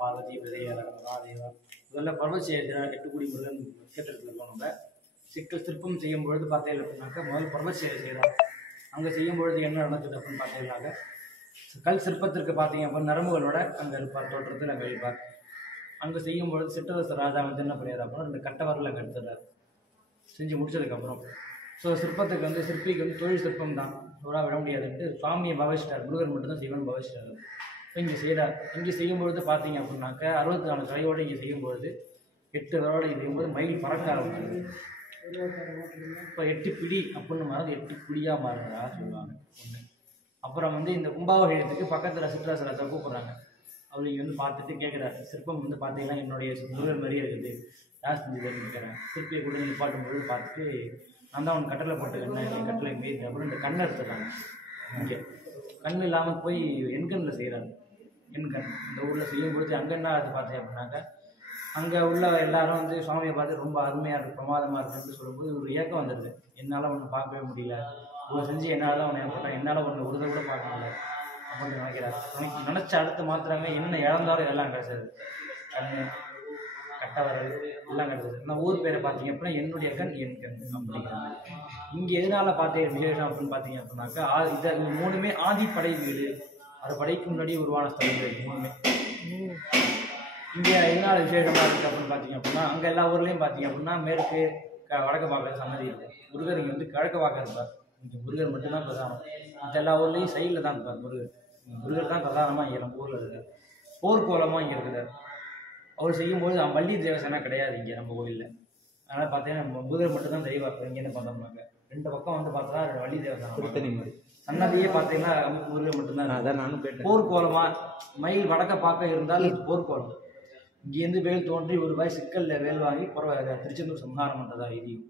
பார்வதி விதையர் மகாதேவா இதெல்லாம் பர்வசேரி 8 கோடி முருகன் கேட்டிருக்கோம். நம்ம சிற்பம் செய்யும் பொழுது பார்த்தீங்க அப்படின்னாக்கா முதல் பர்வசேரி செய்கிறார். அங்கே செய்யும் பொழுது என்ன நடக்குது அப்படின்னு பார்த்தீங்கன்னாக்க கல் சிற்பத்திற்கு பார்த்தீங்க அப்படின்னா நரம்புகளோட அங்கே இருப்பார், தோற்றத்தில் அங்கே இருப்பார். அங்கே செய்யும் பொழுது சிற்றரசு ராஜா வந்து என்ன பண்ணியார் அப்படின்னா 2 கட்டவரில் அங்கே எடுத்துடுறாரு. செஞ்சு முடிச்சதுக்கப்புறம் சிற்பத்துக்கு வந்து சிற்பிக்கு வந்து தொழில் சிற்பம் தான் விட முடியாதுன்ட்டு சுவாமியை பவிச்சிட்டார். முருகன் மட்டும்தான் சிவன் பவிச்சிட்டார். இப்போ இங்கே செய்கிறார். இங்கே செய்யும்பொழுது பார்த்தீங்க அப்படின்னாக்க 64 கலையோடு இங்கே செய்யும்பொழுது 8 விரலோடு செய்யும்போது மயில் பறக்க ஆரம்பிச்சிருக்கு. இப்போ 8 பிடி அப்படின்னு மாறது 8 பிடியாக மாறுறதா சொல்லுவாங்க ஒன்று. அப்புறம் வந்து இந்த கும்பாபிஷேகத்துக்கு பக்கத்தில் சிற்றரசரை கூப்பிட்றாங்க. அவர் இங்கே வந்து பார்த்துட்டு கேட்குறாரு, சிற்பம் வந்து பார்த்தீங்கன்னா என்னுடைய முருகன் மாதிரியே இருக்குது, யார் செஞ்சதுன்னு கேட்குறேன். சிற்பியை கூட நிப்பாட்டும் பொழுது பார்த்துட்டு நான் தான் அவன் கட்டளை போட்டுக்கண்ணேன், என் கட்டளை மீறி அப்புறம் இந்த கண்ணை எடுத்துடுறாங்க. இங்கே கண் இல்லாமல் போய் எண்கண்ணில் செய்கிறாங்க. எண்கண் இந்த ஊரில் செய்யும்பொழுது அங்கே என்ன ஆகுது பார்த்தேன் அப்படின்னாக்கா அங்கே உள்ள எல்லாரும் வந்து சுவாமியை பார்த்து ரொம்ப அருமையாக இருக்குது, பிரமாதமாக இருக்குன்னு சொல்லும்போது ஒரு ஏக்கம் வந்துடுது. என்னால் ஒன்று பார்க்கவே முடியல, இவ்வளோ செஞ்சு என்னால் தான் உன்னை போட்டேன், என்னால் ஒன்று ஒரு கூட பார்க்க முடியல அப்படின்னு நினைக்கிறார். நினச்ச அடுத்து மாத்திரமே என்ன இழந்தாலும் எல்லாம் கிடைச்சது. கண் கட்டவரல் எல்லாம் கிடைச்சது. நான் ஊர் பேரை பார்த்தீங்க அப்படின்னா என்னுடைய கண் என் கண் அப்படிங்கிறாங்க. இங்கே எதனால் பார்த்தேன் விசேஷம் அப்படின்னு பார்த்தீங்க அப்படின்னாக்கா இதை 3மே ஆதி படை வீடு, அது படைக்கு முன்னாடி உருவான ஸ்தலங்கள் 3மே. இங்கே எதனால் விசேஷமாக இருக்குது அப்படின்னு பார்த்தீங்க அப்படின்னா அங்கே எல்லா ஊர்லேயும் பார்த்தீங்க அப்படின்னா மேற்கு வடக்கு பார்க்க சன்னதி இருக்குது. முருகர் இங்கே வந்து கிழக்கு பார்க்க இருப்பார். இங்கே முருகர் மட்டும்தான் பிரதானம். மற்ற எல்லா ஊர்லேயும் சைடில் தான் இருப்பார் முருகர். முருகர் தான் பிரதானமாக இங்கே நம்ம ஊரில் இருக்கார். போர்க்கோலமாக இங்கே இருக்குதார். அவர் செய்யும்போது வள்ளி தேவசேனா கிடையாது இங்கே நம்ம கோயிலில். அதனால் பார்த்தீங்கன்னா முருகர் மட்டும்தான் தெய்வம். இங்கேருந்து பார்த்தோம்னாக்க 2 பக்கம் வந்து பார்த்தா வள்ளி தேவசேனா சன்னதியே பார்த்தீங்கன்னா முருகர் மட்டும்தான். அதான் நானும் கேட்டேன். போர்க்கோலமாக மயில் வடக்க பார்க்க இருந்தால் போர்க்கோலம். இங்கேருந்து வேல் தோன்றி ஒரு ரூபாய் சிக்கலில் வேல் வாங்கி திருச்செந்தூர் சம்ஹாரம் பண்ணுறதா இதையும்